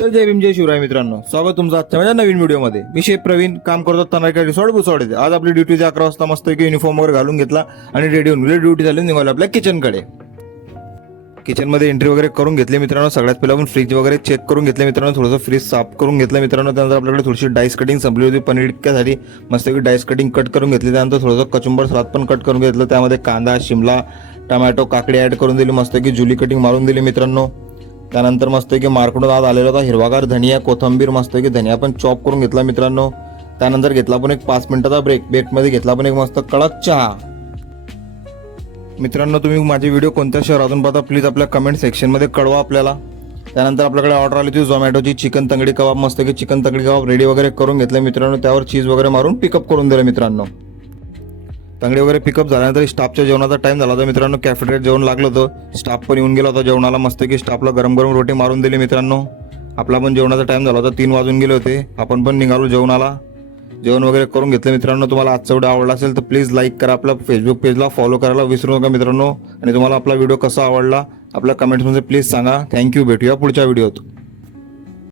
तर जय भीम जय शिवराय मित्रांनो, स्वागत तुमचं आजच्या माझ्या नवीन व्हिडिओमध्ये। मी शेफ प्रवीण, काम करतो तनारका रिसॉर्ट बुसवाड येथे। आज आपली ड्युटी 11 वाजता मस्त युनिफॉर्म वगैरे घालून घेतला आणि रेडी होऊन ड्युटी झाली, निघालो आपल्या किचनकडे। किचनमध्ये एंट्री वगैरे करून घेतली मित्रांनो। सगळ्यात पहिला आपण फ्रीज वगैरे चेक करून घेतले मित्रांनो, थोडंसं फ्रीज साफ करून घेतलं मित्रांनो। त्यानंतर आपल्याकडे थोडीशी डाईस कटिंग संपली होती पनीर टिक्क्यासाठी, मस्त डाईस कटिंग कट करून घेतली। त्यानंतर थोडंसं कचुंबर सलाद पण कट करून घेतलं, त्यामध्ये कांदा, शिमला, टोमॅटो, काकडी ऍड करून दिली, मस्त जुली कटिंग मारून दिली मित्रांनो। त्यानंतर मस्त मार्केटून आज आलेला होता हिरवागार धनिया, कोथंबीर, मस्त धनिया पण चॉप करून घेतला मित्रांनो। त्यानंतर घेतला पण एक 5 मिनिटाचा ब्रेकमध्ये घेतला पण एक मस्त कडक चहा। मित्रांनो, तुम्ही माझे व्हिडिओ कोणत्या शहरातून पाहता प्लीज आपल्या कमेंट सेक्शनमध्ये कळवा आपल्याला। त्यानंतर आपल्याकडे ऑर्डर आली होती झोमॅटोची चिकन तंगडी कबाब, मस्त चिकन तंगडी कबाब रेडी वगैरे करून घेतले मित्रांनो। त्यावर चीज वगैरे मारून पिकअप करून दिलं मित्रांनो। तंगडी वगैरे पिकअप झाल्यानंतर स्टाफच्या जेवणाचा टाइम झाला होता मित्रांनो। कॅफेटेरियात जेवण लागलं होतं, स्टाफ पण येऊन गेला होता जेवणाला, मस्त स्टाफला गरम गरम रोटी मारून दिली मित्रांनो। आपला पण जेवणाचा टाइम झाला होता, 3 वाजून गेले होते, आपण पण निघालो जेवणाला। जेवण वगैरे करून घेतलं मित्रांनो। तुम्हाला आजचा व्हिडिओ आवडला असेल तर प्लीज लाईक करा, आपल्या फेसबुक पेजला फॉलो करायला विसरू नका मित्रांनो। आणि तुम्हाला आपला व्हिडिओ कसा आवडला आपल्या कमेंट्समध्ये प्लीज सांगा। थँक्यू, भेटूया पुढच्या व्हिडिओत।